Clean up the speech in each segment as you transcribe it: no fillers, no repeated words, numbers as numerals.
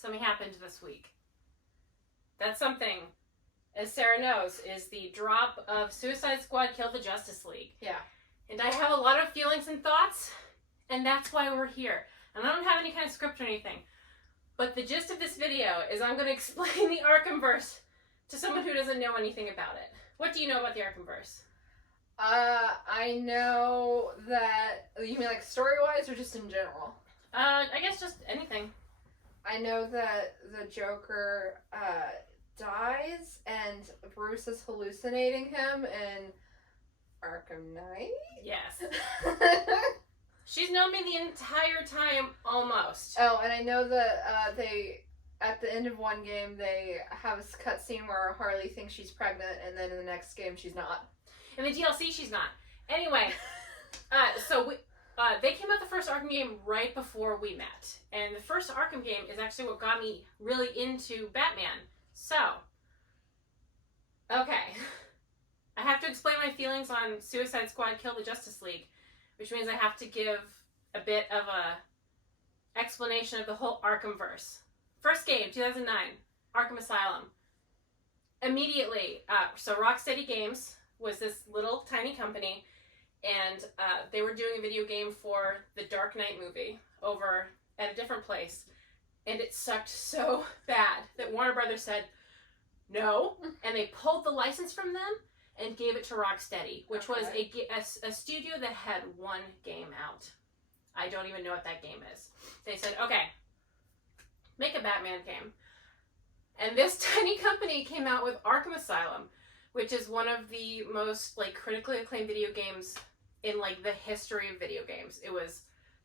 something happened this week. That something, as Sarah knows, is the drop of Suicide Squad Kill the Justice League. Yeah. And I have a lot of feelings and thoughts, and that's why we're here. And I don't have any kind of script or anything. But the gist of this video is I'm going to explain the Arkhamverse to someone who doesn't know anything about it. What do you know about the Arkhamverse? I know that... You mean like story-wise or just in general? I guess just anything. I know that the Joker dies and Bruce is hallucinating him in Arkham Knight? Yes. She's known me the entire time, almost. Oh, and I know that they, at the end of one game, they have a cutscene where Harley thinks she's pregnant, and then in the next game, she's not. In the DLC, she's not. Anyway, so they came out the first Arkham game right before we met. And the first Arkham game is actually what got me really into Batman. So, okay. I have to explain my feelings on Suicide Squad Kill the Justice League, which means I have to give a bit of a explanation of the whole Arkhamverse. First game, 2009, Arkham Asylum. Immediately, so Rocksteady Games was this little tiny company, and they were doing a video game for the Dark Knight movie over at a different place, and it sucked so bad that Warner Brothers said no, and they pulled the license from them and gave it to Rocksteady, which was a studio that had one game out. I don't even know what that game is. They said, okay, make a Batman game. And this tiny company came out with Arkham Asylum, which is one of the most critically acclaimed video games in the history of video games.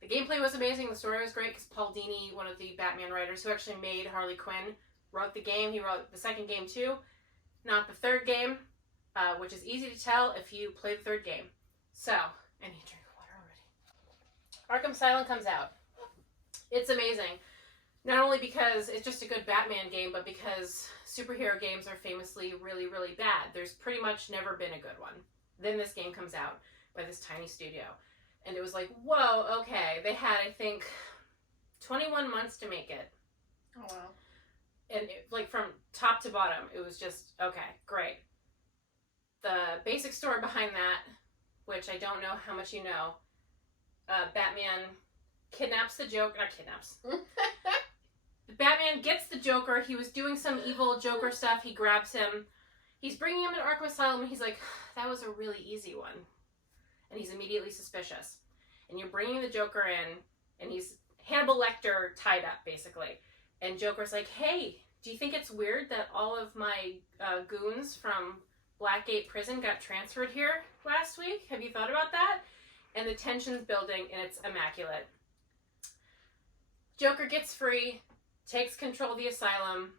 The gameplay was amazing, the story was great, because Paul Dini, one of the Batman writers who actually made Harley Quinn, wrote the game. He wrote the second game too, not the third game. Which is easy to tell if you play the third game. So, I need to drink water already. Arkham Asylum comes out. It's amazing. Not only because it's just a good Batman game, but because superhero games are famously really, really bad. There's pretty much never been a good one. Then this game comes out by this tiny studio. And it was like, whoa, okay. They had, I think, 21 months to make it. Oh, wow. And from top to bottom, it was just, okay, great. The basic story behind that, which I don't know how much you know, Batman kidnaps the Joker. Not kidnaps. Batman gets the Joker. He was doing some evil Joker stuff. He grabs him. He's bringing him to Arkham Asylum, and he's like, that was a really easy one. And he's immediately suspicious. And you're bringing the Joker in, and he's Hannibal Lecter tied up, basically. And Joker's like, hey, do you think it's weird that all of my goons from Blackgate Prison got transferred here last week? Have you thought about that? And the tension's building, and it's immaculate. Joker gets free, takes control of the asylum.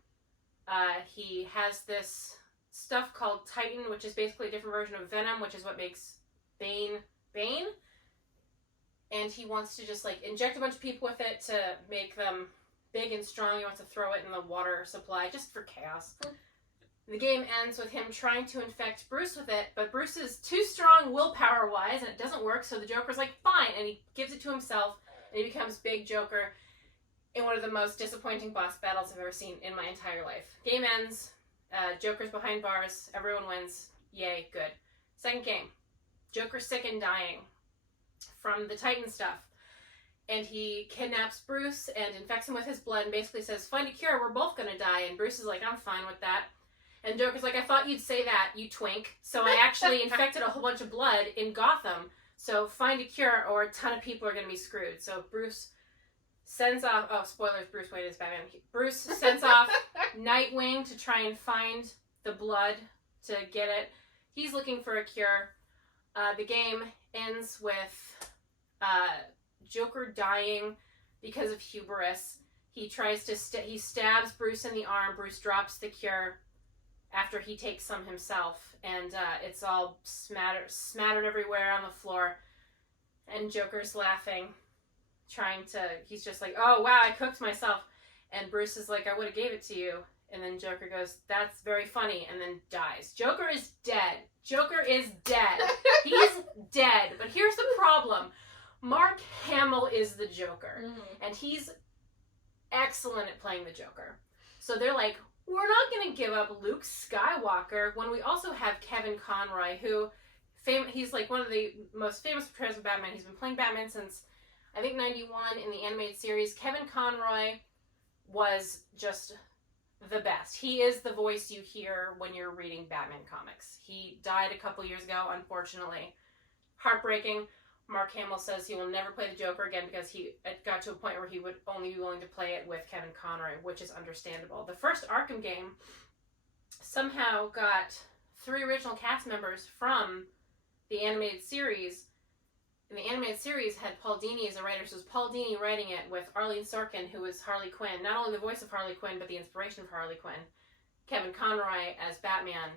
He has this stuff called Titan, which is basically a different version of Venom, which is what makes Bane. And he wants to just inject a bunch of people with it to make them big and strong. He wants to throw it in the water supply just for chaos. The game ends with him trying to infect Bruce with it, but Bruce is too strong willpower-wise, and it doesn't work, so the Joker's like, fine, and he gives it to himself, and he becomes Big Joker in one of the most disappointing boss battles I've ever seen in my entire life. Game ends, Joker's behind bars, everyone wins, yay, good. Second game, Joker's sick and dying from the Titan stuff, and he kidnaps Bruce and infects him with his blood and basically says, find a cure, we're both gonna die, and Bruce is like, I'm fine with that. And Joker's like, I thought you'd say that, you twink. So I actually infected a whole bunch of blood in Gotham. So find a cure or a ton of people are going to be screwed. So Bruce sends off... Oh, spoilers, Bruce Wayne is Batman. Bruce sends off Nightwing to try and find the blood to get it. He's looking for a cure. The game ends with Joker dying because of hubris. He tries to... he stabs Bruce in the arm. Bruce drops the cure after he takes some himself, and it's all smattered everywhere on the floor, and Joker's laughing, he's just like, oh wow, I cooked myself, and Bruce is like, I would have gave it to you, and then Joker goes, that's very funny, and then dies. Joker is dead. He's dead, but here's the problem. Mark Hamill is the Joker, and he's excellent at playing the Joker. So they're like, we're not going to give up Luke Skywalker when we also have Kevin Conroy, who he's like one of the most famous portrayals of Batman. He's been playing Batman since, I think, 91 in the animated series. Kevin Conroy was just the best. He is the voice you hear when you're reading Batman comics. He died a couple years ago, unfortunately. Heartbreaking. Mark Hamill says he will never play the Joker again because it got to a point where he would only be willing to play it with Kevin Conroy, which is understandable. The first Arkham game somehow got 3 original cast members from the animated series. And the animated series had Paul Dini as a writer, so it was Paul Dini writing it with Arlene Sorkin, who was Harley Quinn. Not only the voice of Harley Quinn, but the inspiration for Harley Quinn. Kevin Conroy as Batman,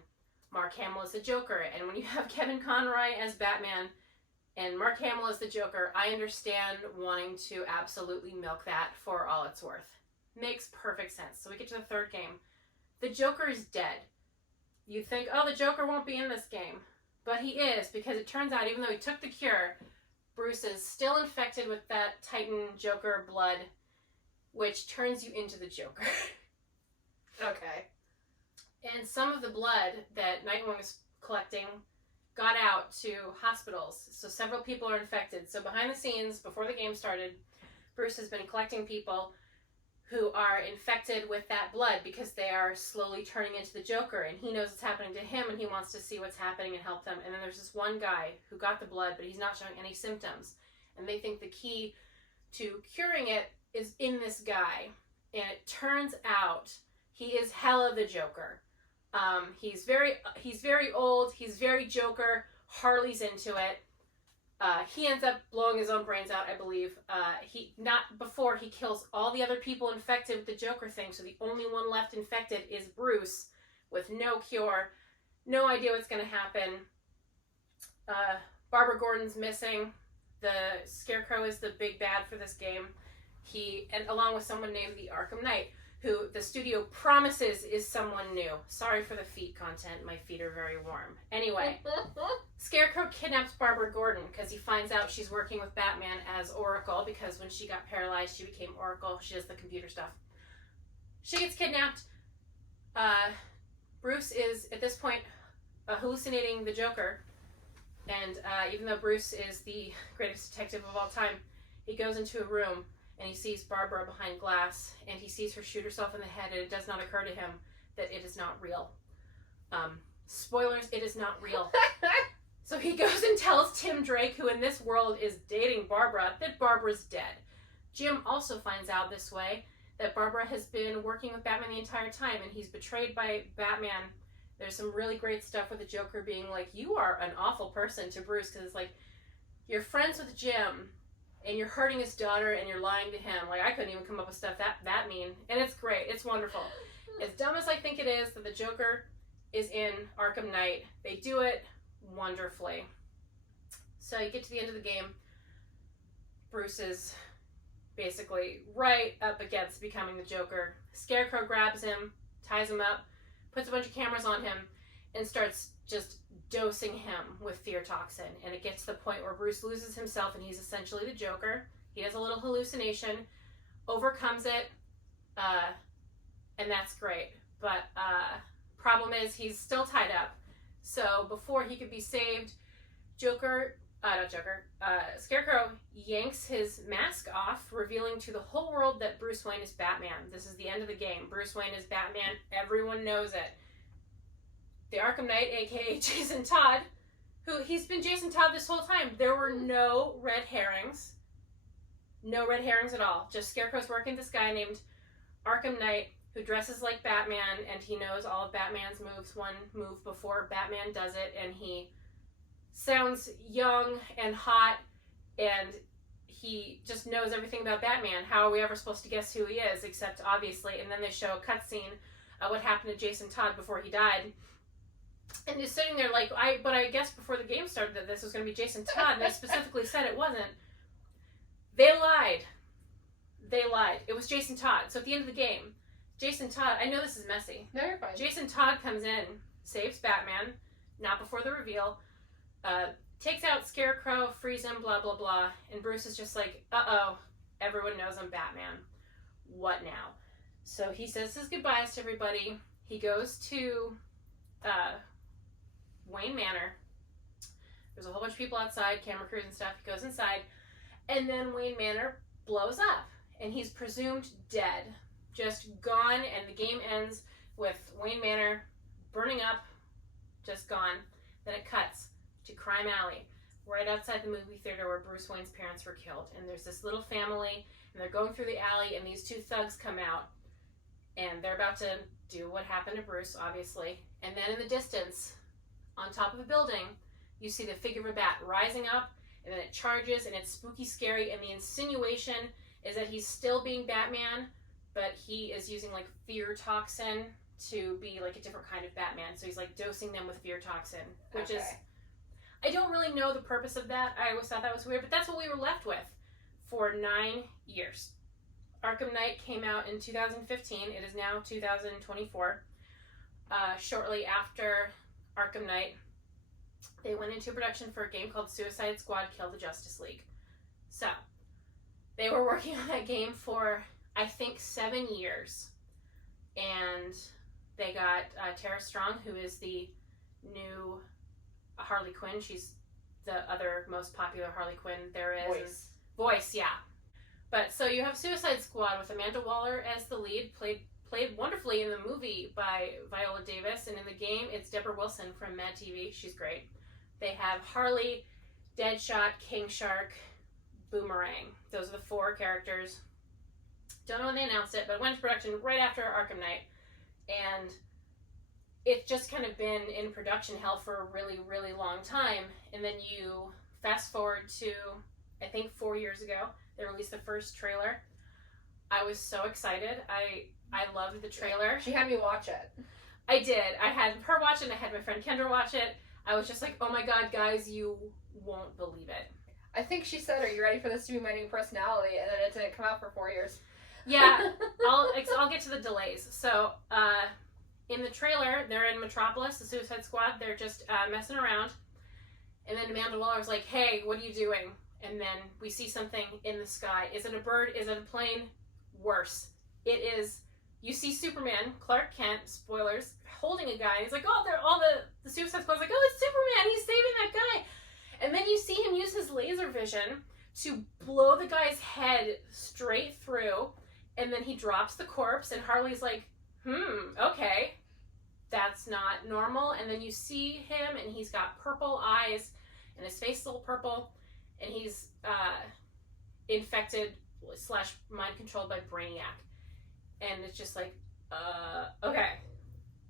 Mark Hamill as the Joker. And when you have Kevin Conroy as Batman and Mark Hamill as the Joker, I understand wanting to absolutely milk that for all it's worth. Makes perfect sense. So we get to the 3rd game. The Joker is dead. You think, oh, the Joker won't be in this game. But he is, because it turns out, even though he took the cure, Bruce is still infected with that Titan Joker blood, which turns you into the Joker. Okay. And some of the blood that Nightwing was collecting got out to hospitals. So several people are infected. So behind the scenes, before the game started, Bruce has been collecting people who are infected with that blood because they are slowly turning into the Joker, and he knows what's happening to him, and he wants to see what's happening and help them. And then there's this one guy who got the blood, but he's not showing any symptoms, and they think the key to curing it is in this guy. And it turns out he is hella the Joker. He's very old. He's very Joker. Harley's into it. He ends up blowing his own brains out, I believe. Before he kills all the other people infected with the Joker thing, so the only one left infected is Bruce, with no cure, no idea what's going to happen. Barbara Gordon's missing. The Scarecrow is the big bad for this game. And along with someone named the Arkham Knight, who the studio promises is someone new. Sorry for the feet content. My feet are very warm. Anyway, Scarecrow kidnaps Barbara Gordon because he finds out she's working with Batman as Oracle, because when she got paralyzed, she became Oracle. She does the computer stuff. She gets kidnapped. Bruce is, at this point, hallucinating the Joker. And even though Bruce is the greatest detective of all time, he goes into a room and he sees Barbara behind glass, and he sees her shoot herself in the head, and it does not occur to him that it is not real. Spoilers, it is not real. So he goes and tells Tim Drake, who in this world is dating Barbara, that Barbara's dead. Jim also finds out this way that Barbara has been working with Batman the entire time, and he's betrayed by Batman. There's some really great stuff with the Joker being like, you are an awful person to Bruce, because it's like, you're friends with Jim, and you're hurting his daughter, and you're lying to him. Like, I couldn't even come up with stuff that mean. And it's great. It's wonderful. As dumb as I think it is that the Joker is in Arkham Knight, they do it wonderfully. So you get to the end of the game. Bruce is basically right up against becoming the Joker. Scarecrow grabs him, ties him up, puts a bunch of cameras on him, and starts just dosing him with fear toxin. And it gets to the point where Bruce loses himself and he's essentially the Joker. He has a little hallucination, overcomes it, and that's great. But problem is he's still tied up. So before he could be saved, Scarecrow yanks his mask off, revealing to the whole world that Bruce Wayne is Batman. This is the end of the game. Bruce Wayne is Batman. Everyone knows it. The Arkham Knight, aka Jason Todd, he's been Jason Todd this whole time. There were no red herrings. No red herrings at all. Just Scarecrow's working this guy named Arkham Knight, who dresses like Batman, and he knows all of Batman's moves one move before Batman does it, and he sounds young and hot, and he just knows everything about Batman. How are we ever supposed to guess who he is, except obviously, and then they show a cutscene of what happened to Jason Todd before he died. And he's sitting there like, I guess before the game started that this was going to be Jason Todd, and they specifically said it wasn't. They lied. It was Jason Todd. So at the end of the game, Jason Todd, I know this is messy. No, you're fine. Jason Todd comes in, saves Batman, not before the reveal, takes out Scarecrow, frees him, blah, blah, blah, and Bruce is just like, uh-oh, everyone knows I'm Batman. what now? So he says his goodbyes to everybody. He goes to Wayne Manor. There's a whole bunch of people outside, camera crews and stuff. He goes inside, and then Wayne Manor blows up, and he's presumed dead, just gone, and the game ends with Wayne Manor burning up, just gone. Then it cuts to Crime Alley, right outside the movie theater where Bruce Wayne's parents were killed. And there's this little family, and they're going through the alley, and these two thugs come out, and they're about to do what happened to Bruce, obviously. And then in the distance, on top of a building, you see the figure of a bat rising up, and then it charges, and it's spooky scary, and the insinuation is that he's still being Batman, but he is using, like, fear toxin to be, like, a different kind of Batman. So he's, like, dosing them with fear toxin, which is... I don't really know the purpose of that. I always thought that was weird, but that's what we were left with for 9 years. Arkham Knight came out in 2015. It is now 2024. Shortly after Arkham Knight, they went into production for a game called Suicide Squad Kill the Justice League. So, they were working on that game for, I think, 7 years. And they got Tara Strong, who is the new Harley Quinn. She's the other most popular Harley Quinn there is. Voice, yeah. But so you have Suicide Squad with Amanda Waller as the lead, played wonderfully in the movie by Viola Davis, and in the game it's Deborah Wilson from Mad TV. She's great. They have Harley, Deadshot, King Shark, Boomerang. Those are the 4 characters. Don't know when they announced it, but it went into production right after Arkham Knight, and it's just kind of been in production hell for a really, really long time. And then you fast forward to, I think 4 years ago, they released the first trailer. I was so excited. I loved the trailer. She had me watch it. I did. I had her watch it, and I had my friend Kendra watch it. I was just like, oh my god, guys, you won't believe it. I think she said, are you ready for this to be my new personality? And then it didn't come out for 4 years. Yeah, I'll get to the delays. So, in the trailer, they're in Metropolis, the Suicide Squad. They're just messing around. And then Amanda Waller was like, hey, what are you doing? And then we see something in the sky. Is it a bird? Is it a plane? Worse. It is, you see Superman, Clark Kent, spoilers, holding a guy. And he's like, oh, they're all the Suicide Squad's like, oh, it's Superman. He's saving that guy. And then you see him use his laser vision to blow the guy's head straight through. And then he drops the corpse, and Harley's like, okay, that's not normal. And then you see him, and he's got purple eyes, and his face is a little purple, and he's infected / mind controlled by Brainiac. And it's just like, okay.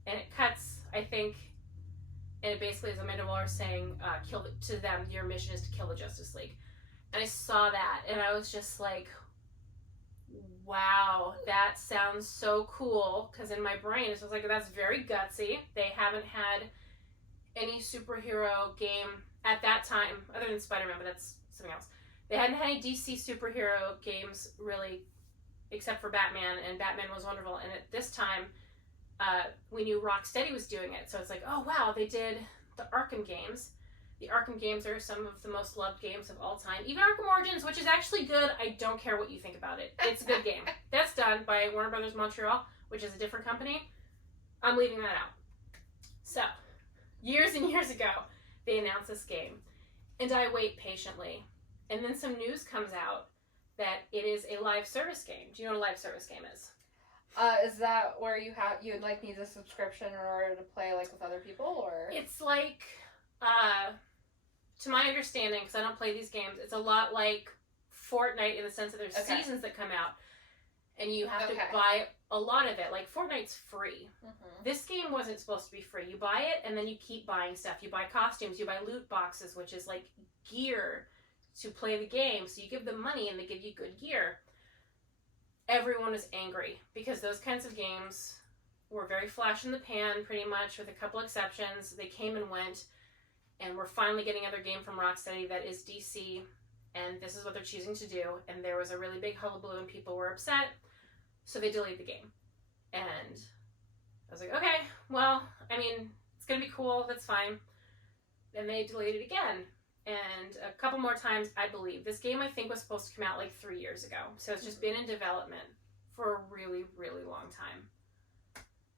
And it cuts, I think, and it basically is Amanda Waller saying, to them, your mission is to kill the Justice League. And I saw that, and I was just like, wow, that sounds so cool. Because in my brain, it was like, that's very gutsy. They haven't had any superhero game at that time, other than Spider-Man, but that's something else. They hadn't had any DC superhero games, really, except for Batman, and Batman was wonderful. And at this time, we knew Rocksteady was doing it. So it's like, oh, wow, they did the Arkham games. The Arkham games are some of the most loved games of all time. Even Arkham Origins, which is actually good. I don't care what you think about it. It's a good game. That's done by Warner Brothers Montreal, which is a different company. I'm leaving that out. So, years and years ago, they announced this game. And I wait patiently. And then some news comes out that it is a live service game. Do you know what a live service game is? Is that where you'd like need a subscription in order to play like with other people, or? It's like, to my understanding, because I don't play these games, it's a lot like Fortnite in the sense that there's seasons that come out, and you have to buy a lot of it. Like, Fortnite's free. Mm-hmm. This game wasn't supposed to be free. You buy it, and then you keep buying stuff. You buy costumes, you buy loot boxes, which is like gear to play the game. So you give them money, and they give you good gear. Everyone was angry, because those kinds of games were very flash in the pan, pretty much, with a couple exceptions. They came and went. And we're finally getting another game from Rocksteady that is DC, and this is what they're choosing to do. And there was a really big hullabaloo, and people were upset, so they deleted the game. And I was like, okay, well, I mean, it's gonna be cool, that's fine. And they deleted it again, and a couple more times, I believe. This game, I think, was supposed to come out like 3 years ago, so it's just been in development for a really, really long time.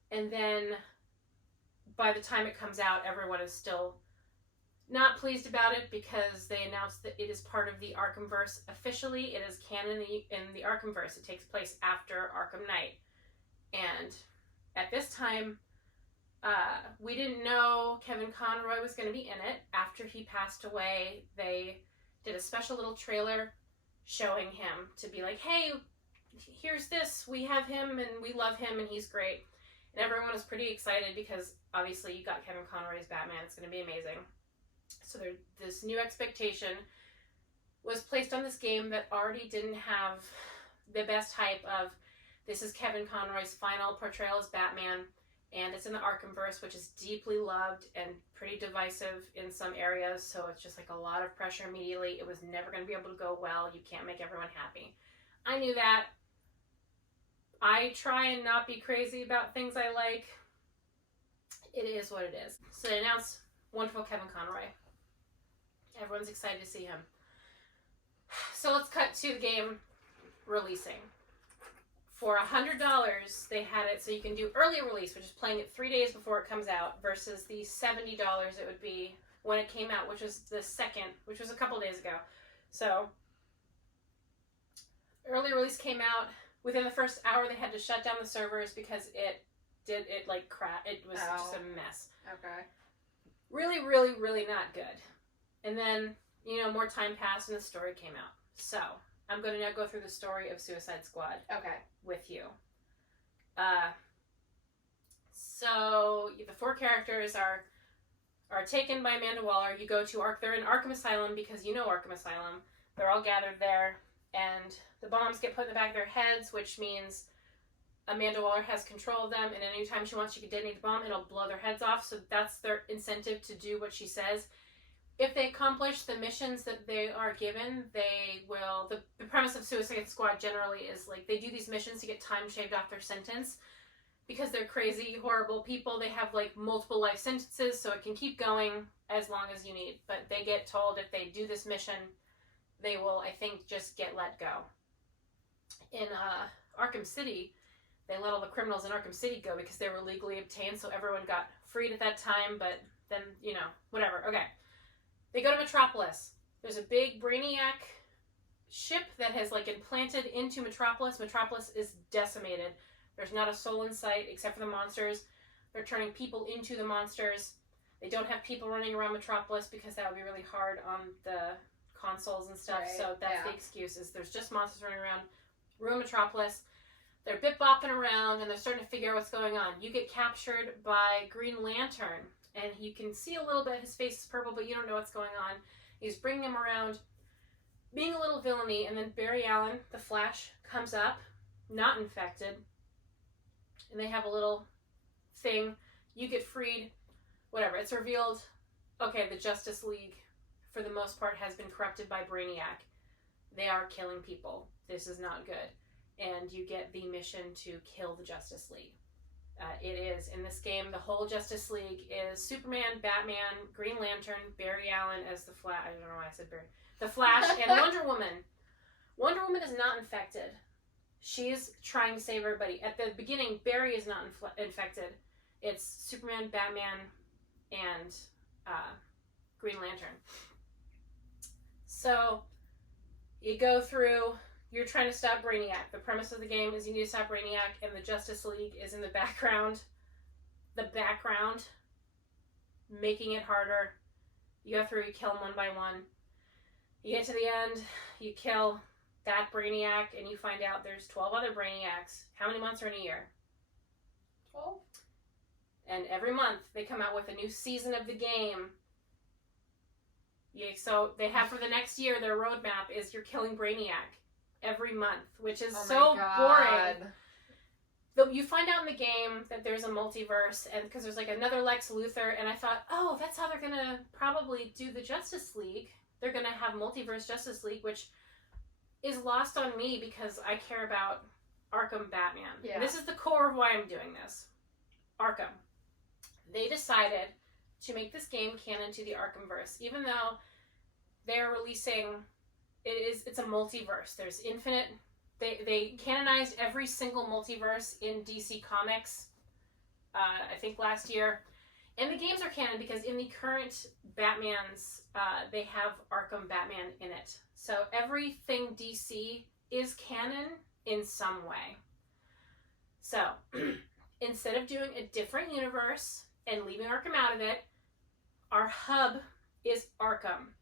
And then by the time it comes out, everyone is still not pleased about it because they announced that it is part of the Arkhamverse officially. It is canon in the Arkhamverse. It takes place after Arkham Knight. And at this time, we didn't know Kevin Conroy was going to be in it. After he passed away, they did a special little trailer showing him to be like, hey, here's this. We have him and we love him and he's great. And everyone was pretty excited because obviously you got Kevin Conroy as Batman. It's going to be amazing. So this new expectation was placed on this game that already didn't have the best hype of, this is Kevin Conroy's final portrayal as Batman, and it's in the Arkhamverse, which is deeply loved and pretty divisive in some areas, so it's just like a lot of pressure immediately. It was never going to be able to go well. You can't make everyone happy. I knew that. I try and not be crazy about things I like. It is what it is. So they announced wonderful Kevin Conroy. Everyone's excited to see him. So let's cut to the game releasing. For $100, they had it so you can do early release, which is playing it 3 days before it comes out, versus the $70 it would be when it came out, which was the second, which was a couple days ago. So early release came out. Within the first hour, they had to shut down the servers because it crashed. It was just a mess. Okay. Really, really, really not good. And then, more time passed and the story came out. So, I'm going to now go through the story of Suicide Squad. Okay. With you. So, the 4 characters are taken by Amanda Waller. You go to they're in Arkham Asylum because you know Arkham Asylum. They're all gathered there, and the bombs get put in the back of their heads, which means Amanda Waller has control of them, and anytime she wants, she can detonate the bomb, and it'll blow their heads off, so that's their incentive to do what she says. If they accomplish the missions that they are given, they will... The premise of Suicide Squad generally is, like, they do these missions to get time shaved off their sentence. Because they're crazy, horrible people, they have, like, multiple life sentences, so it can keep going as long as you need. But they get told if they do this mission, they will, I think, just get let go. In Arkham City, they let all the criminals in Arkham City go because they were legally obtained, so everyone got freed at that time, but then, whatever. Okay. They go to Metropolis. There's a big Brainiac ship that has, implanted into Metropolis. Metropolis is decimated. There's not a soul in sight except for the monsters. They're turning people into the monsters. They don't have people running around Metropolis because that would be really hard on the consoles and stuff. Right, so that's the excuse, is there's just monsters running around. Ruin Metropolis. They're bit-bopping around, and they're starting to figure out what's going on. You get captured by Green Lantern. And you can see a little bit, his face is purple, but you don't know what's going on. He's bringing him around, being a little villainy, and then Barry Allen, the Flash, comes up, not infected, and they have a little thing. You get freed, whatever. It's revealed, okay, the Justice League, for the most part, has been corrupted by Brainiac. They are killing people. This is not good. And you get the mission to kill the Justice League. It is, in this game, the whole Justice League is Superman, Batman, Green Lantern, Barry Allen as the Flash. I don't know why I said Barry. The Flash, and Wonder Woman. Wonder Woman is not infected. She's trying to save everybody. At the beginning, Barry is not infected. It's Superman, Batman, and Green Lantern. So, you go through... You're trying to stop Brainiac. The premise of the game is you need to stop Brainiac, and the Justice League is in the background. Making it harder. You go through, you kill them one by one. You get to the end, you kill that Brainiac, and you find out there's 12 other Brainiacs. How many months are in a year? 12. And every month, they come out with a new season of the game. Yeah, so they have for the next year, their roadmap is you're killing Brainiac every month, which is so boring. Though you find out in the game that there's a multiverse, and because there's another Lex Luthor, and I thought, oh, that's how they're gonna probably do the Justice League. They're gonna have multiverse Justice League, which is lost on me because I care about Arkham Batman. Yeah. This is the core of why I'm doing this. Arkham. They decided to make this game canon to the Arkhamverse, even though they're releasing... It's a multiverse. There's infinite They canonized every single multiverse in DC Comics, I think last year. And the games are canon because in the current Batmans, they have Arkham Batman in it. So everything DC is canon in some way. So instead of doing a different universe and leaving Arkham out of it, our hub is Arkham.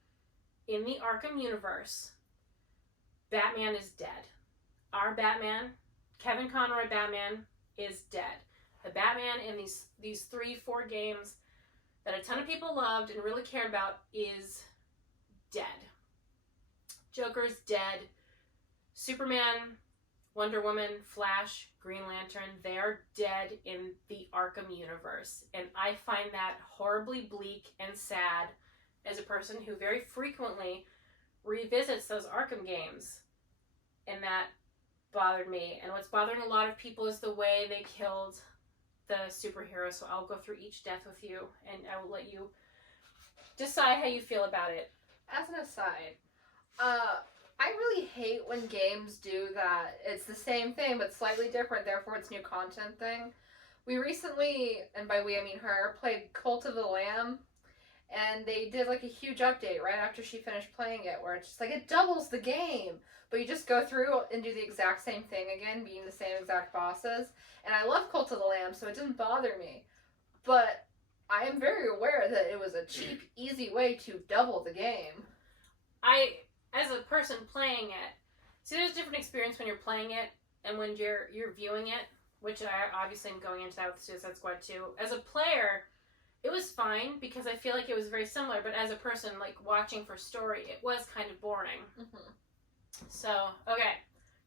In the Arkham universe, Batman is dead. Our Batman, Kevin Conroy Batman, is dead. The Batman in these 3-4 games that a ton of people loved and really cared about is dead. Joker's dead. Superman, Wonder Woman, Flash, Green Lantern, they're dead in the Arkham universe. And I find that horribly bleak and sad as a person who very frequently revisits those Arkham games. And that bothered me. And what's bothering a lot of people is the way they killed the superhero. So I'll go through each death with you, and I will let you decide how you feel about it. As an aside, I really hate when games do that. It's the same thing, but slightly different, therefore it's new content thing. We recently, and by we I mean her, played Cult of the Lamb, and they did like a huge update right after she finished playing it, where it's just like, it doubles the game, but you just go through and do the exact same thing again, being the same exact bosses. And I love Cult of the Lamb, so it didn't bother me. But I am very aware that it was a cheap, easy way to double the game. As a person playing it, see, there's a different experience when you're playing it and when you're viewing it, which I obviously am going into that with Suicide Squad 2. As a player, it was fine because I feel like it was very similar, but as a person, like, watching for story, it was kind of boring. Mm-hmm. So, okay.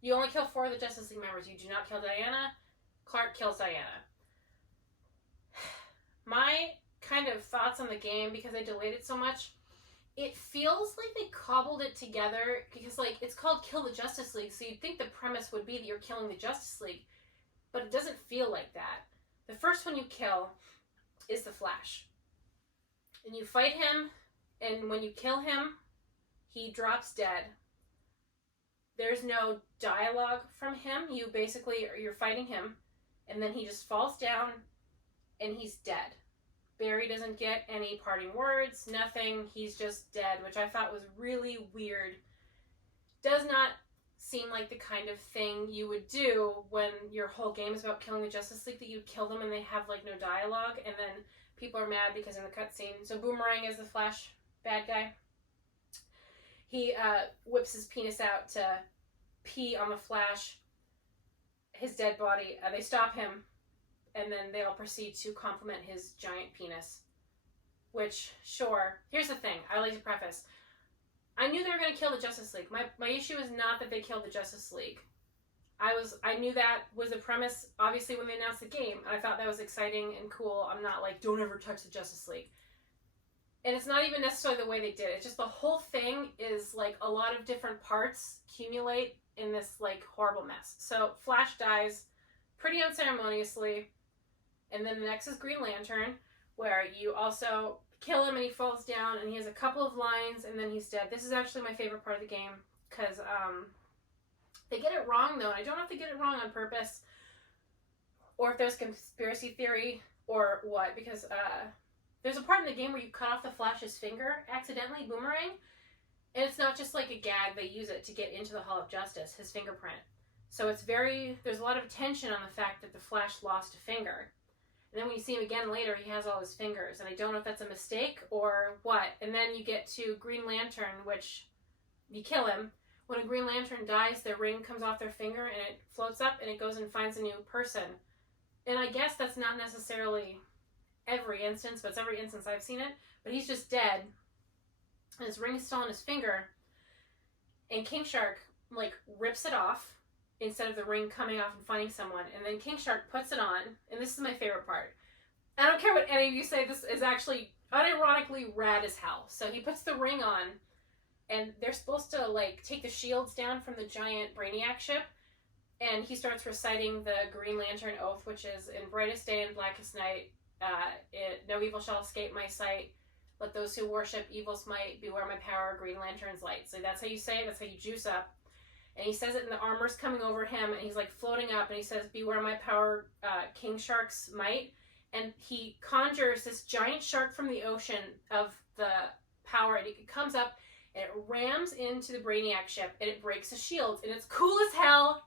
You only kill 4 of the Justice League members. You do not kill Diana. Clark kills Diana. My kind of thoughts on the game, because I delayed it so much, it feels like they cobbled it together because, like, it's called Kill the Justice League, so you'd think the premise would be that you're killing the Justice League, but it doesn't feel like that. The first one you kill is the Flash. And you fight him, and when you kill him, he drops dead. There's no dialogue from him. You're fighting him, and then he just falls down, and he's dead. Barry doesn't get any parting words, nothing. He's just dead, which I thought was really weird. Does not seem like the kind of thing you would do when your whole game is about killing the Justice League, that you'd kill them and they have, like, no dialogue, and then people are mad because in the cutscene. So Boomerang is the Flash bad guy. He whips his penis out to pee on the Flash, his dead body. They stop him, and then they all proceed to compliment his giant penis. Which, sure. Here's the thing. I like to preface. I knew they were going to kill the Justice League. My issue is not that they killed the Justice League. I knew that was the premise, obviously, when they announced the game. And I thought that was exciting and cool. I'm not like, don't ever touch the Justice League. And it's not even necessarily the way they did it. It's just the whole thing is, like, a lot of different parts accumulate in this, like, horrible mess. So Flash dies pretty unceremoniously. And then the next is Green Lantern, where you also kill him and he falls down and he has a couple of lines and then he's dead. This is actually my favorite part of the game because they get it wrong, though. And I don't know if they get it wrong on purpose or if there's conspiracy theory or what, because there's a part in the game where you cut off the Flash's finger accidentally, Boomerang, and it's not just like a gag. They use it to get into the Hall of Justice, his fingerprint. So there's a lot of tension on the fact that the Flash lost a finger. And then when you see him again later, he has all his fingers. And I don't know if that's a mistake or what. And then you get to Green Lantern, which you kill him. When a Green Lantern dies, their ring comes off their finger and it floats up and it goes and finds a new person. And I guess that's not necessarily every instance, but it's every instance I've seen it. But he's just dead. And his ring is still on his finger. And King Shark, like, rips it off instead of the ring coming off and finding someone. And then King Shark puts it on, and this is my favorite part. I don't care what any of you say, this is actually unironically rad as hell. So he puts the ring on, and they're supposed to, like, take the shields down from the giant Brainiac ship, and he starts reciting the Green Lantern Oath, which is, in brightest day and blackest night, no evil shall escape my sight. Let those who worship evil's might beware my power, Green Lantern's light. So that's how you say it, that's how you juice up. And he says it, and the armor's coming over him, and he's like floating up, and he says, "Beware my power, King Shark's might." And he conjures this giant shark from the ocean of the power, and it comes up, and it rams into the Brainiac ship, and it breaks a shield, and it's cool as hell.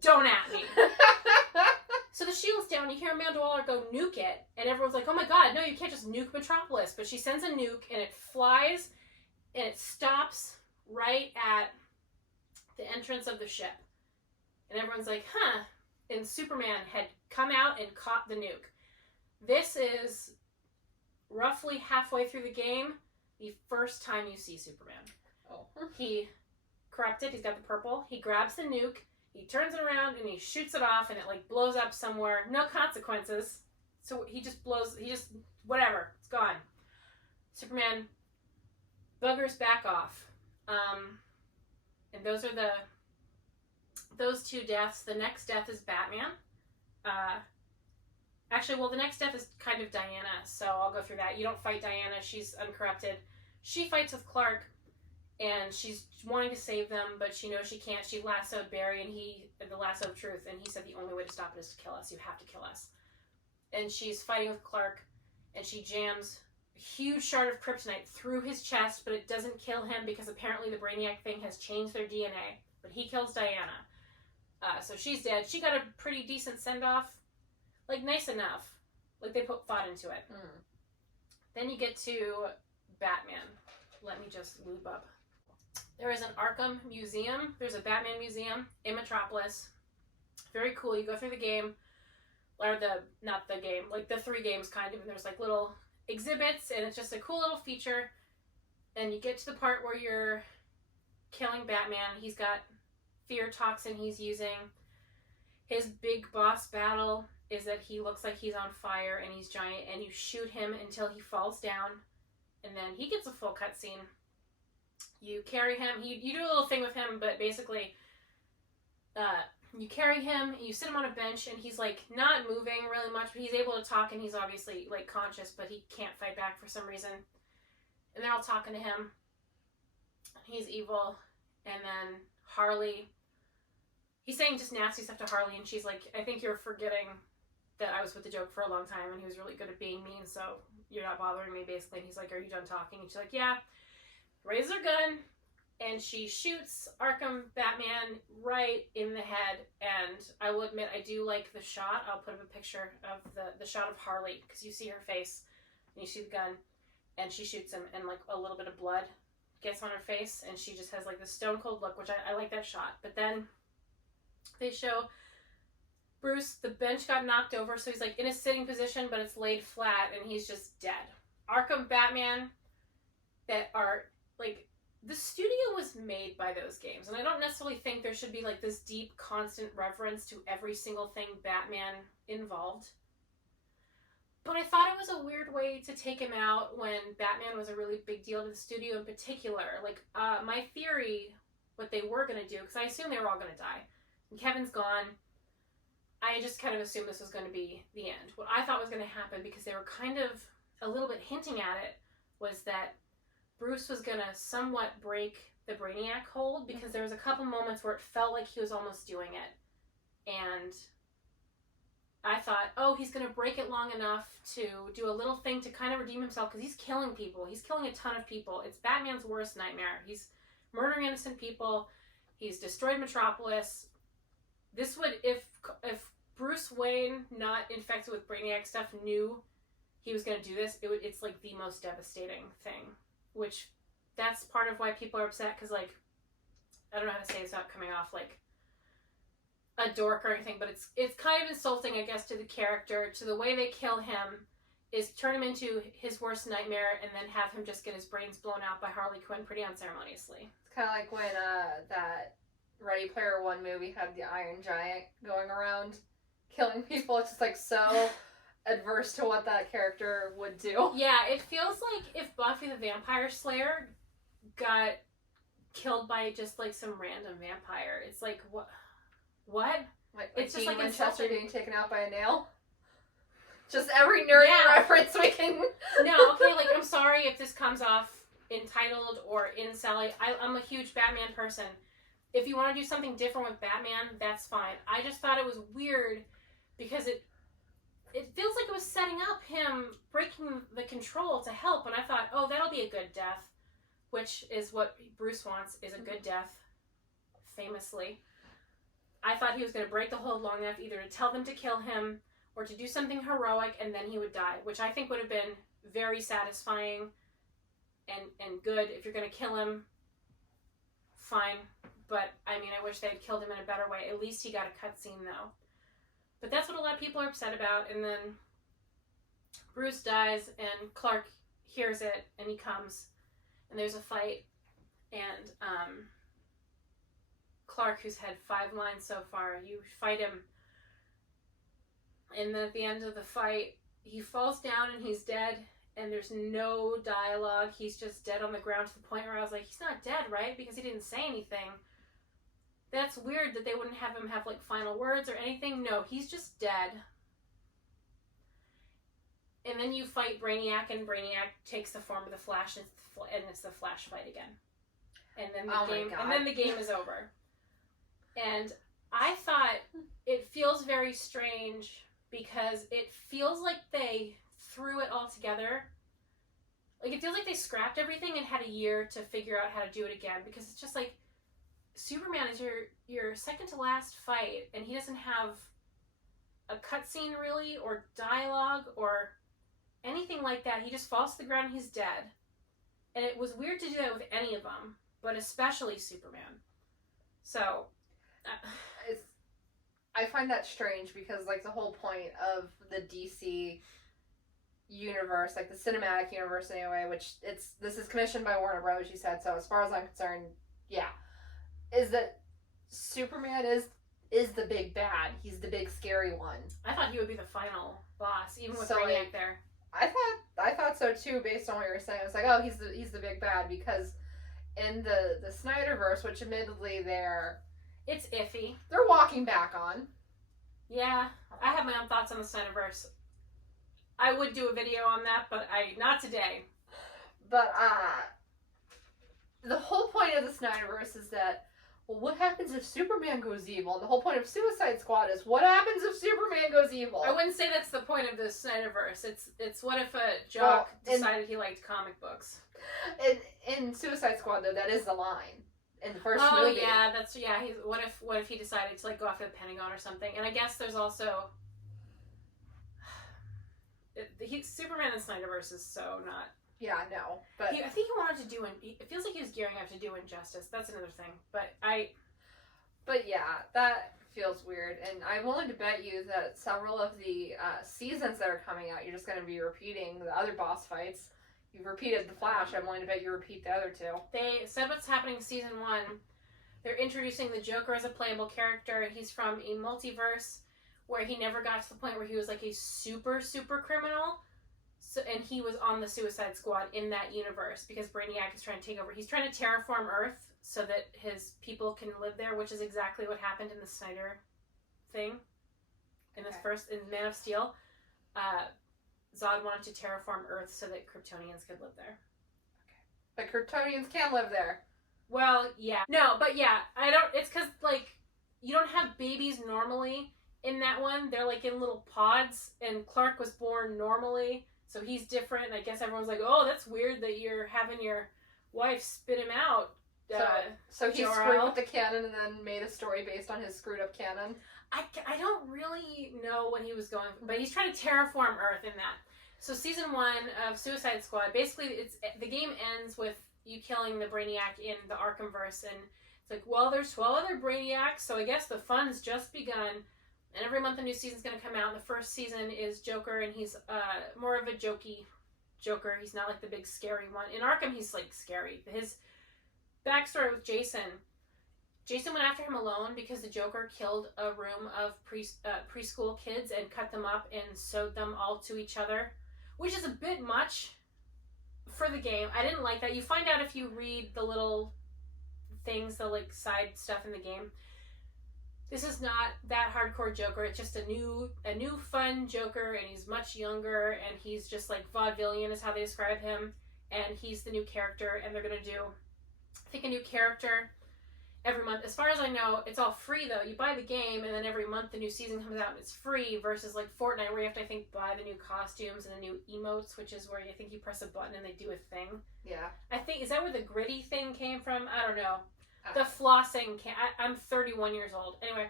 Don't at me. So the shield's down, you hear Amanda Waller go, "Nuke it," and everyone's like, "Oh my god, no, you can't just nuke Metropolis." But she sends a nuke, and it flies, and it stops right at the entrance of the ship. And everyone's like, huh. And Superman had come out and caught the nuke. This is roughly halfway through the game, the first time you see Superman. Oh. He corrupted, he's got the purple, he grabs the nuke, he turns it around, and he shoots it off, and it like blows up somewhere. No consequences. So he just whatever, it's gone. Superman buggers back off. And those are those two deaths. The next death is Batman. Actually, well, the next death is kind of Diana, so I'll go through that. You don't fight Diana, she's uncorrupted. She fights with Clark, and she's wanting to save them, but she knows she can't. She lassoed Barry, and the lasso of truth, and he said the only way to stop it is to kill us. You have to kill us. And she's fighting with Clark, and she jams a huge shard of kryptonite through his chest, but it doesn't kill him because apparently the Brainiac thing has changed their DNA. But he kills Diana. So she's dead. She got a pretty decent send-off. Like, nice enough. Like, they put thought into it. Then you get to Batman. Let me just lube up. There is an Arkham Museum. There's a Batman Museum in Metropolis. Very cool. You go through the game. Or not the game. Like, the 3 games, kind of. And there's, like, little exhibits. And it's just a cool little feature. And you get to the part where you're killing Batman. He's got fear toxin he's using. His big boss battle is that he looks like he's on fire and he's giant, and you shoot him until he falls down, and then he gets a full cutscene. You carry him, you do a little thing with him, but basically, you carry him, you sit him on a bench, and he's like not moving really much, but he's able to talk, and he's obviously like conscious, but he can't fight back for some reason. And they're all talking to him. He's evil, and then Harley, he's saying just nasty stuff to Harley, and she's like, "I think you're forgetting that I was with the joke for a long time, and he was really good at being mean, so you're not bothering me," basically. And he's like, "Are you done talking?" And she's like, "Yeah." Raises her gun, and she shoots Arkham Batman right in the head. And I will admit, I do like the shot. I'll put up a picture of the shot of Harley, because you see her face, and you see the gun, and she shoots him, and like a little bit of blood gets on her face, and she just has like this stone cold look, which I like that shot. But then they show Bruce, the bench got knocked over, so he's like in a sitting position, but it's laid flat, and he's just dead. Arkham Batman, that are like, the studio was made by those games, and I don't necessarily think there should be like this deep, constant reverence to every single thing Batman involved. But I thought it was a weird way to take him out when Batman was a really big deal to the studio in particular. Like, my theory, what they were going to do, because I assumed they were all going to die. And Kevin's gone. I just kind of assumed this was going to be the end. What I thought was going to happen, because they were kind of a little bit hinting at it, was that Bruce was going to somewhat break the Brainiac hold, because there was a couple moments where it felt like he was almost doing it. And I thought, oh, he's going to break it long enough to do a little thing to kind of redeem himself, because he's killing people. He's killing a ton of people. It's Batman's worst nightmare. He's murdering innocent people. He's destroyed Metropolis. This would, if Bruce Wayne, not infected with Brainiac stuff, knew he was going to do this, it's like the most devastating thing. Which, that's part of why people are upset, because, like, I don't know how to say this without coming off like a dork or anything, but it's kind of insulting, I guess, to the character, to the way they kill him, is turn him into his worst nightmare and then have him just get his brains blown out by Harley Quinn pretty unceremoniously. It's kind of like when that Ready Player One movie had the Iron Giant going around killing people. It's just like so adverse to what that character would do. Yeah, it feels like if Buffy the Vampire Slayer got killed by just like some random vampire. It's like, what? Like it's just like Winchester getting taken out by a nail? Just every nerdy reference we can... No, okay, like, I'm sorry if this comes off entitled or incel. I'm a huge Batman person. if you want to do something different with Batman, that's fine. I just thought it was weird because it feels like it was setting up him breaking the control to help, and I thought, oh, that'll be a good death, which is what Bruce wants, is a good death, famously. I thought he was going to break the hold long enough either to tell them to kill him or to do something heroic, and then he would die, which I think would have been very satisfying and good. If you're going to kill him, fine. But, I mean, I wish they had killed him in a better way. At least he got a cutscene, though. But that's what a lot of people are upset about. And then Bruce dies, and Clark hears it, and he comes. And there's a fight. And Clark, who's had 5 lines so far, you fight him. And then at the end of the fight, he falls down and he's dead. And there's no dialogue. He's just dead on the ground, to the point where I was like, he's not dead, right? Because he didn't say anything. That's weird that they wouldn't have him have, like, final words or anything. No, he's just dead. And then you fight Brainiac, and Brainiac takes the form of the Flash, and it's the Flash fight again. And then the game is over. And I thought it feels very strange because it feels like they threw it all together. Like, it feels like they scrapped everything and had a year to figure out how to do it again, because it's just like, Superman is your second to last fight, and he doesn't have a cutscene really, or dialogue, or anything like that. He just falls to the ground and he's dead. And it was weird to do that with any of them, but especially Superman. So, I find that strange because, like, the whole point of the DC universe, like the cinematic universe anyway, which this is commissioned by Warner Bros., you said, so as far as I'm concerned, yeah, is that Superman is the big bad. He's the big scary one. I thought he would be the final boss, even with Brainiac there. I thought so too, based on what you were saying. It's like, oh, he's the big bad, because in the Snyderverse, which admittedly it's iffy. They're walking back on. Yeah, I have my own thoughts on the Snyderverse. I would do a video on that, but not today. But the whole point of the Snyderverse is that, well, what happens if Superman goes evil? And the whole point of Suicide Squad is, what happens if Superman goes evil? I wouldn't say that's the point of the Snyderverse. It's what if a jock decided he liked comic books. In Suicide Squad, though, that is the line in the first Oh movie. yeah, what if he decided to, like, go after the Pentagon or something? And I guess there's also Superman in Snyderverse is so not. Yeah, no, but I think he wanted to do. It feels like he was gearing up to do Injustice. That's another thing. But yeah, that feels weird. And I'm willing to bet you that several of the seasons that are coming out, you're just going to be repeating the other boss fights. You've repeated the Flash. I'm willing to bet you repeat the other two. They said what's happening in season 1. They're introducing the Joker as a playable character. He's from a multiverse where he never got to the point where he was like a super, super criminal. So, and he was on the Suicide Squad in that universe because Brainiac is trying to take over. He's trying to terraform Earth so that his people can live there, which is exactly what happened in the Snyder thing. In in Man of Steel, Zod wanted to terraform Earth so that Kryptonians could live there. Okay. But Kryptonians can live there. Well, yeah. No, but yeah, it's because, like, you don't have babies normally in that one. They're, like, in little pods, and Clark was born normally. So he's different, and I guess everyone's like, oh, that's weird that you're having your wife spit him out. So he screwed up the canon and then made a story based on his screwed up canon? I don't really know what he was going for, but he's trying to terraform Earth in that. So season 1 of Suicide Squad, basically the game ends with you killing the Brainiac in the Arkhamverse, and it's like, well, there's 12 other Brainiacs, so I guess the fun's just begun. And every month a new season's going to come out. The first season is Joker, and he's more of a jokey Joker. He's not like the big scary one. In Arkham, he's, like, scary. His backstory with Jason went after him alone because the Joker killed a room of preschool kids and cut them up and sewed them all to each other, which is a bit much for the game. I didn't like that. You find out if you read the little things, the, like, side stuff in the game. This is not that hardcore Joker. It's just a new fun Joker, and he's much younger, and he's just, like, vaudevillian is how they describe him, and he's the new character, and they're going to do, I think, a new character, every month. As far as I know, it's all free though. You buy the game and then every month the new season comes out and it's free, versus like Fortnite where you have to, I think, buy the new costumes and the new emotes, which is where you think you press a button and they do a thing. Yeah. I think, is that where the gritty thing came from? I don't know. The flossing, I'm 31 years old. Anyway,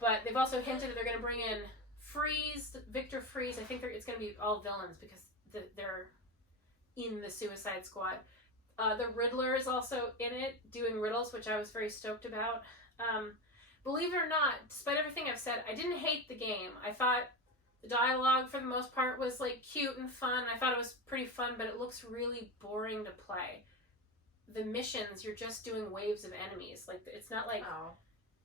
but they've also hinted that they're going to bring in Freeze, Victor Freeze. I think it's going to be all villains because they're in the Suicide Squad. The Riddler is also in it, doing riddles, which I was very stoked about. Believe it or not, despite everything I've said, I didn't hate the game. I thought the dialogue, for the most part, was like cute and fun. I thought it was pretty fun, but it looks really boring to play. The missions, you're just doing waves of enemies. Like, it's not like... Oh.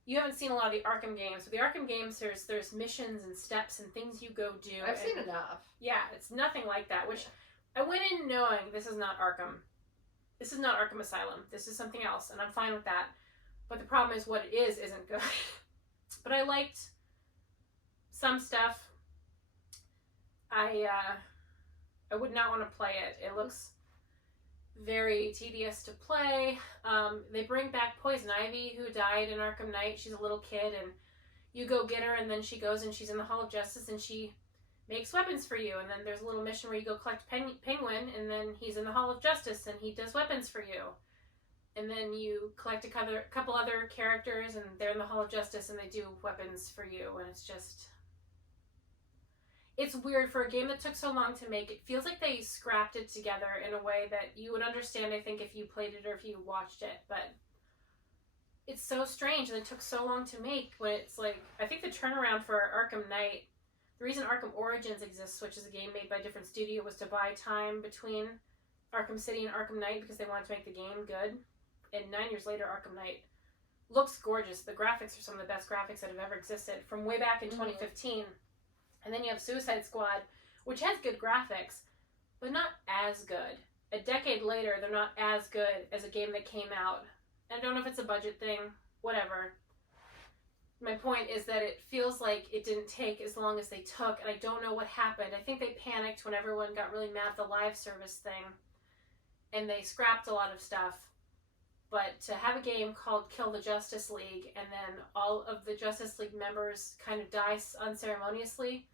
You haven't seen a lot of the Arkham games. With the Arkham games, there's missions and steps and things you go do. I've seen enough. Yeah, it's nothing like that, which I went in knowing this is not Arkham. This is not Arkham Asylum. This is something else, and I'm fine with that. But the problem is what it isn't good. But I liked some stuff. I would not want to play it. It looks very tedious to play. They bring back Poison Ivy, who died in Arkham Knight. She's a little kid, and you go get her, and then she goes and she's in the Hall of Justice, and she makes weapons for you. And then there's a little mission where you go collect Penguin, and then he's in the Hall of Justice, and he does weapons for you. And then you collect a couple other characters, and they're in the Hall of Justice, and they do weapons for you. And it's just... It's weird for a game that took so long to make. It feels like they scrapped it together in a way that you would understand, I think, if you played it or if you watched it. But it's so strange that it took so long to make, when it's like... I think the turnaround for Arkham Knight, the reason Arkham Origins exists, which is a game made by a different studio, was to buy time between Arkham City and Arkham Knight because they wanted to make the game good. And 9 years later, Arkham Knight looks gorgeous. The graphics are some of the best graphics that have ever existed from way back in 2015. And then you have Suicide Squad, which has good graphics, but not as good. A decade later, they're not as good as a game that came out. I don't know if it's a budget thing, whatever. My point is that it feels like it didn't take as long as they took, and I don't know what happened. I think they panicked when everyone got really mad at the live service thing, and they scrapped a lot of stuff. But to have a game called Kill the Justice League, and then all of the Justice League members kind of die unceremoniously,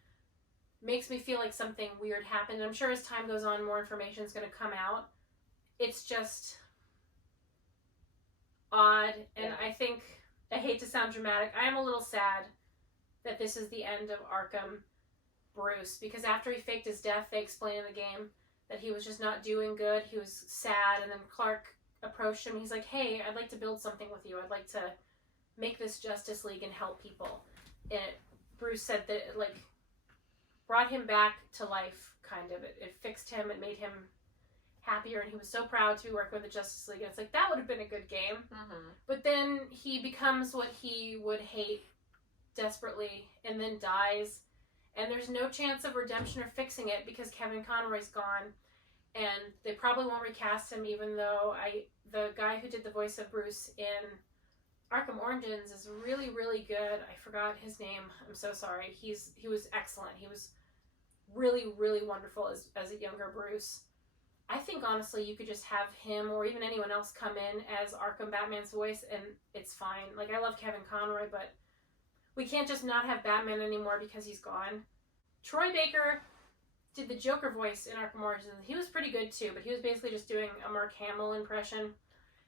makes me feel like something weird happened. And I'm sure as time goes on, more information is going to come out. It's just odd, and I think, I hate to sound dramatic, I am a little sad that this is the end of Arkham Bruce, because after he faked his death, they explain in the game that he was just not doing good. He was sad, and then Clark approached him. He's like, hey, I'd like to build something with you. I'd like to make this Justice League and help people. And Bruce said that it, like, brought him back to life, kind of. It fixed him. It made him happier, and he was so proud to be working with the Justice League. And it's like, that would have been a good game. Mm-hmm. But then he becomes what he would hate desperately, and then dies. And there's no chance of redemption or fixing it because Kevin Conroy's gone. And they probably won't recast him, even though the guy who did the voice of Bruce in Arkham Origins is really, really good. I forgot his name. I'm so sorry. He was excellent. He was really, really wonderful as a younger Bruce. I think, honestly, you could just have him or even anyone else come in as Arkham Batman's voice, and it's fine. Like, I love Kevin Conroy, but we can't just not have Batman anymore because he's gone. Troy Baker did the Joker voice in Arkham Origins. He was pretty good too, but he was basically just doing a Mark Hamill impression.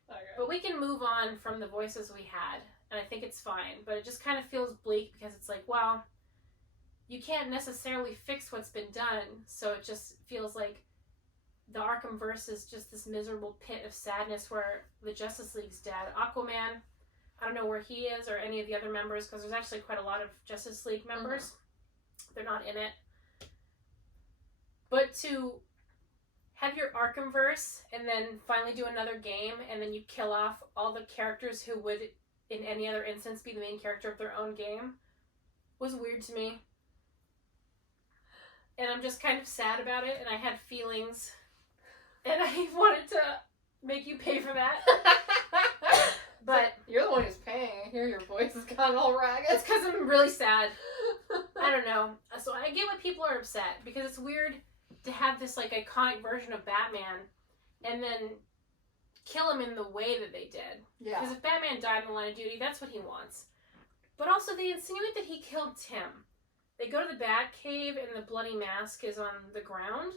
Okay. But we can move on from the voices we had, and I think it's fine. But it just kind of feels bleak because it's like, well, you can't necessarily fix what's been done, so it just feels like the Arkhamverse is just this miserable pit of sadness where the Justice League's dead. Aquaman, I don't know where he is or any of the other members, because there's actually quite a lot of Justice League members. Mm-hmm. They're not in it. But to have your Arkhamverse and then finally do another game and then you kill off all the characters who would, in any other instance, be the main character of their own game was weird to me. And I'm just kind of sad about it, and I had feelings. And I wanted to make you pay for that. But you're the one who's paying. I hear your voice has gotten all ragged. It's because I'm really sad. I don't know. So I get why people are upset, because it's weird to have this like iconic version of Batman, and then kill him in the way that they did. Yeah. Because if Batman died in the line of duty, that's what he wants. But also, they insinuate that he killed Tim. They go to the Batcave, and the bloody mask is on the ground.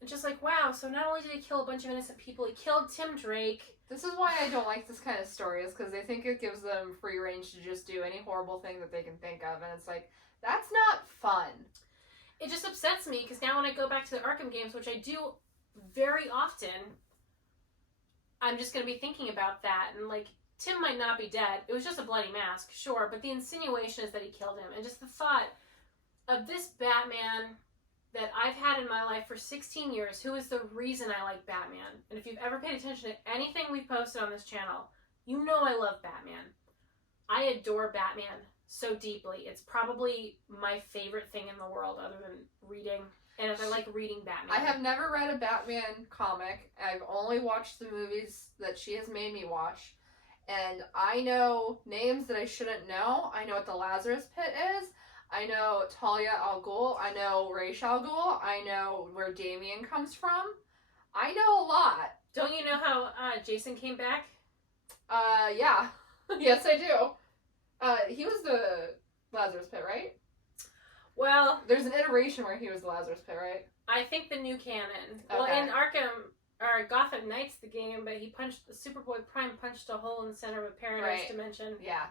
And just like, wow, so not only did he kill a bunch of innocent people, he killed Tim Drake. This is why I don't like this kind of stories, because they think it gives them free range to just do any horrible thing that they can think of, and it's like, that's not fun. It just upsets me, because now when I go back to the Arkham games, which I do very often, I'm just going to be thinking about that, and like, Tim might not be dead. It was just a bloody mask, sure, but the insinuation is that he killed him, and just the thought of this Batman that I've had in my life for 16 years, who is the reason I like Batman. And if you've ever paid attention to anything we've posted on this channel, you know I love Batman. I adore Batman so deeply. It's probably my favorite thing in the world other than reading. And I like reading Batman. I have never read a Batman comic. I've only watched the movies that she has made me watch. And I know names that I shouldn't know. I know what the Lazarus Pit is. I know Talia al Ghul. I know Ra's al Ghul. I know where Damien comes from. I know a lot. Don't you know how Jason came back? Yeah. Yes, I do. He was the Lazarus Pit, right? Well, there's an iteration where he was the Lazarus Pit, right? I think the new canon. Okay. Well, in Gotham Knights, the game, but Superboy Prime punched a hole in the center of a paradise dimension. Yeah.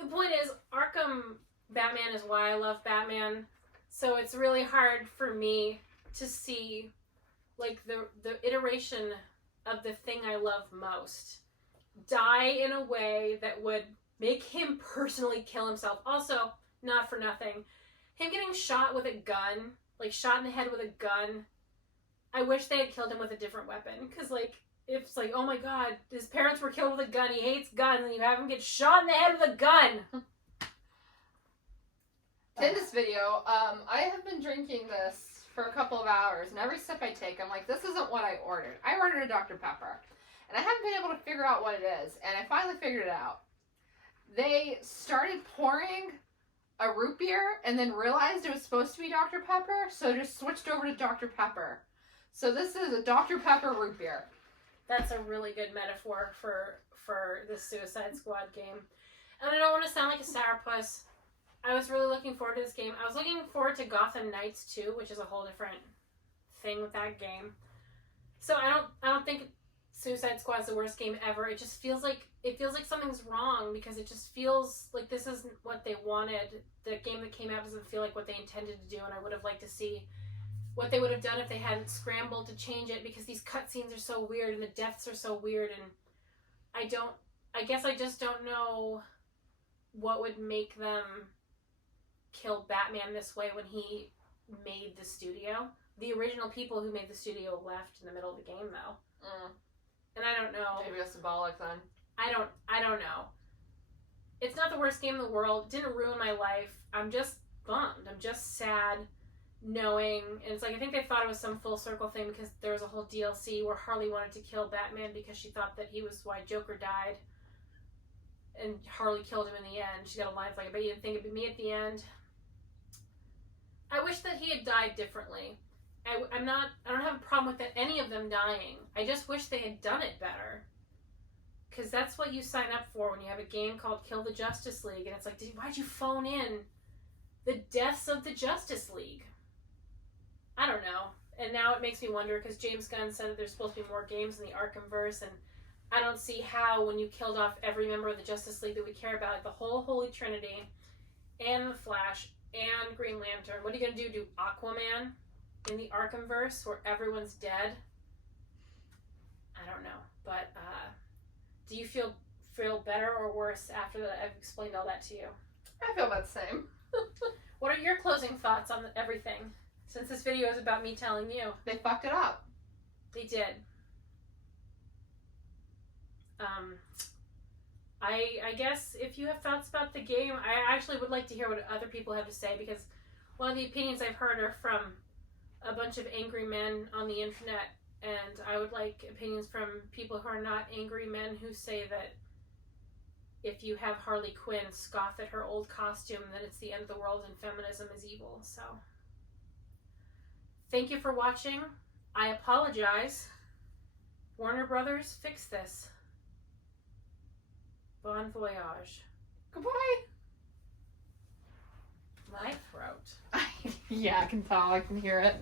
The point is, Arkham Batman is why I love Batman, so it's really hard for me to see, like, the iteration of the thing I love most die in a way that would make him personally kill himself. Also, not for nothing, him getting shot with a gun, like, shot in the head with a gun, I wish they had killed him with a different weapon, because, like, it's like, oh my god, his parents were killed with a gun, he hates guns, and you have him get shot in the head with a gun! In this video, I have been drinking this for a couple of hours, and every sip I take, I'm like, this isn't what I ordered. I ordered a Dr. Pepper, and I haven't been able to figure out what it is, and I finally figured it out. They started pouring a root beer, and then realized it was supposed to be Dr. Pepper, so just switched over to Dr. Pepper. So this is a Dr. Pepper root beer. That's a really good metaphor for the Suicide Squad game. And I don't want to sound like a sourpuss. I was really looking forward to this game. I was looking forward to Gotham Knights 2, which is a whole different thing with that game. So I don't think Suicide Squad's the worst game ever. It just feels like something's wrong, because it just feels like this isn't what they wanted. The game that came out doesn't feel like what they intended to do, and I would have liked to see what they would have done if they hadn't scrambled to change it, because these cutscenes are so weird and the deaths are so weird, and I guess I just don't know what would make them kill Batman this way when he made the studio. The original people who made the studio left in the middle of the game, though. And I don't know. Maybe it's symbolic then. I don't know. It's not the worst game in the world. It didn't ruin my life. I'm just bummed. I'm just sad knowing, and it's like, I think they thought it was some full circle thing, because there was a whole DLC where Harley wanted to kill Batman because she thought that he was why Joker died, and Harley killed him in the end. She got a line like, I bet you didn't think it'd be me at the end. I wish that he had died differently. I don't have a problem with any of them dying. I just wish they had done it better. Because that's what you sign up for when you have a game called Kill the Justice League, and it's like, why'd you phone in the deaths of the Justice League? I don't know. And now it makes me wonder, because James Gunn said that there's supposed to be more games in the Arkhamverse, and I don't see how, when you killed off every member of the Justice League that we care about, like the whole Holy Trinity, and the Flash, and Green Lantern, what are you going to do? Do Aquaman in the Arkhamverse where everyone's dead? I don't know. But, do you feel better or worse after that I've explained all that to you? I feel about the same. What are your closing thoughts on everything? Since this video is about me telling you. They fucked it up. They did. I guess if you have thoughts about the game, I actually would like to hear what other people have to say, because one of the opinions I've heard are from a bunch of angry men on the internet, and I would like opinions from people who are not angry men who say that if you have Harley Quinn scoff at her old costume, then it's the end of the world and feminism is evil. So, thank you for watching. I apologize Warner Brothers, fix this. Bon voyage. Goodbye. My throat. Yeah, I can tell. I can hear it.